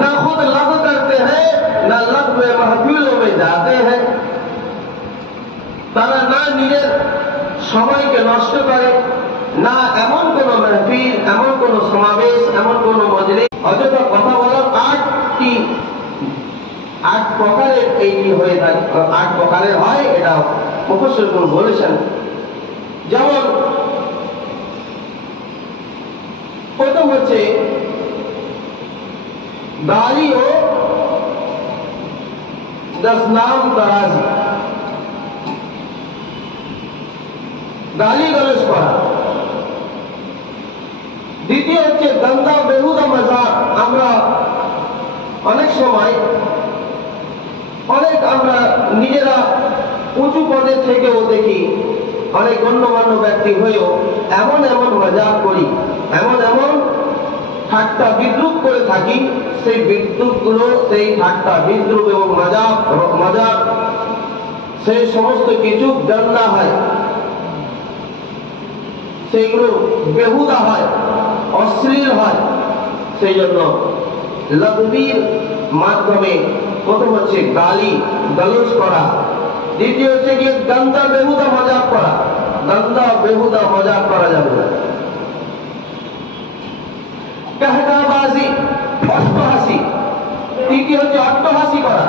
ना खुद लग करते हैं, ना लग में महफिलों में जाते हैं। তারা না নিজের সময়কে নষ্ট করে, না এমন কোন মাহফিল, এমন কোন সমাবেশ, এমন কোন মজলিস, অযথা কথা বলার আট প্রকারের এইটি হয়ে থাকে, 8 প্রকারের হয়। এটা মুফাসসিরগণ বলেছেন। যেমন প্রথম হচ্ছে গালি ও দশনাম তারাজি, গালি গালাজ করা। দ্বিতীয় হচ্ছে গন্দা বেহুদা মজাক। আমরা অনেক সময় আমরা নিজেরা উঁচু পদে থেকেও দেখি, অনেক গণ্যমান্য ব্যক্তি হয়েও এমন মজাক করি, এমন ঠাট্টা বিদ্রুপ করে থাকি। সেই বিদ্রুপগুলো, সেই ঠাট্টা বিদ্রুপ এবং মজাক সেই সমস্ত কিছু গন্দা হয়, সেইগুলো বেহুদা হয়, অশ্লীল হয়। সেই জন্য লগ্বির মাধ্যমে প্রথম হচ্ছে গালি গালাজ করা, দ্বিতীয় হচ্ছে কি গন্দা বেহুদা মজাক করা। গন্দা বেহুদা মজাক করা যাবে না। কাহকাবাজি, অট্টহাসি, তৃতীয় হচ্ছে অট্টহাসি করা।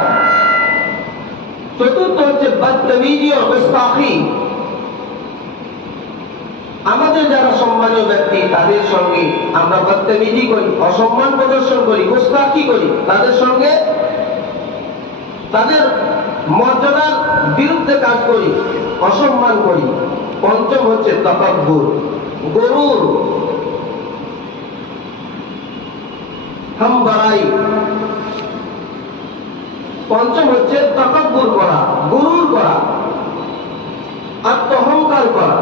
চতুর্থ হচ্ছে বদতমিজি ও গুস্তাখি। আমাদের যারা সম্মানীয় ব্যক্তি তাদের সঙ্গে আমরা বদতমিজি করি, অসম্মান প্রদর্শন করি, গুস্তাখি করি, তাদের সঙ্গে তাদের মর্যাদার বিরুদ্ধে কাজ করি, অসম্মান করি। পঞ্চম হচ্ছে তাকাব্বুর, গরুর, হামবাড়াই। পঞ্চম হচ্ছে তাকাব্বুর করা, গরুর করা, আত্মহংকার করা।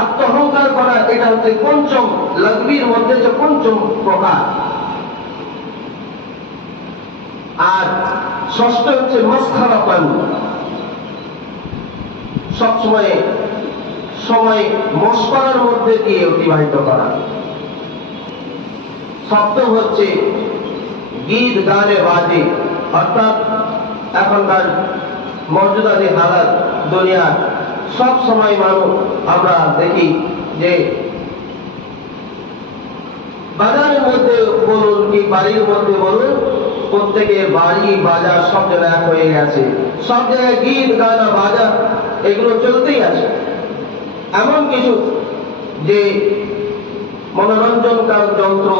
আত্মহংকার করা এটা হচ্ছে পঞ্চম, লগ্বির মধ্যে যে পঞ্চম প্রকার। আর ষষ্ঠ হচ্ছে মাসখারাপান, সবসময় সময় মশকরার মধ্যে দিয়ে অতিবাহিত করা। সপ্তম হচ্ছে গীত গানে বাজে, অর্থাৎ এখনকার মর্যাদার হালাত দুনিয়া সব সময় মানুষ আমরা দেখি যে বাজারের মধ্যে বলুন কি বাড়ির মধ্যে বলুন, প্রত্যেকের বাড়ি বাজার সব জায়গায় এক হয়ে গেছে। সব জায়গায় গীত গানা বাজা এগুলো চলতেই আছে। এমন কিছু যে মনোরঞ্জনকার যন্ত্র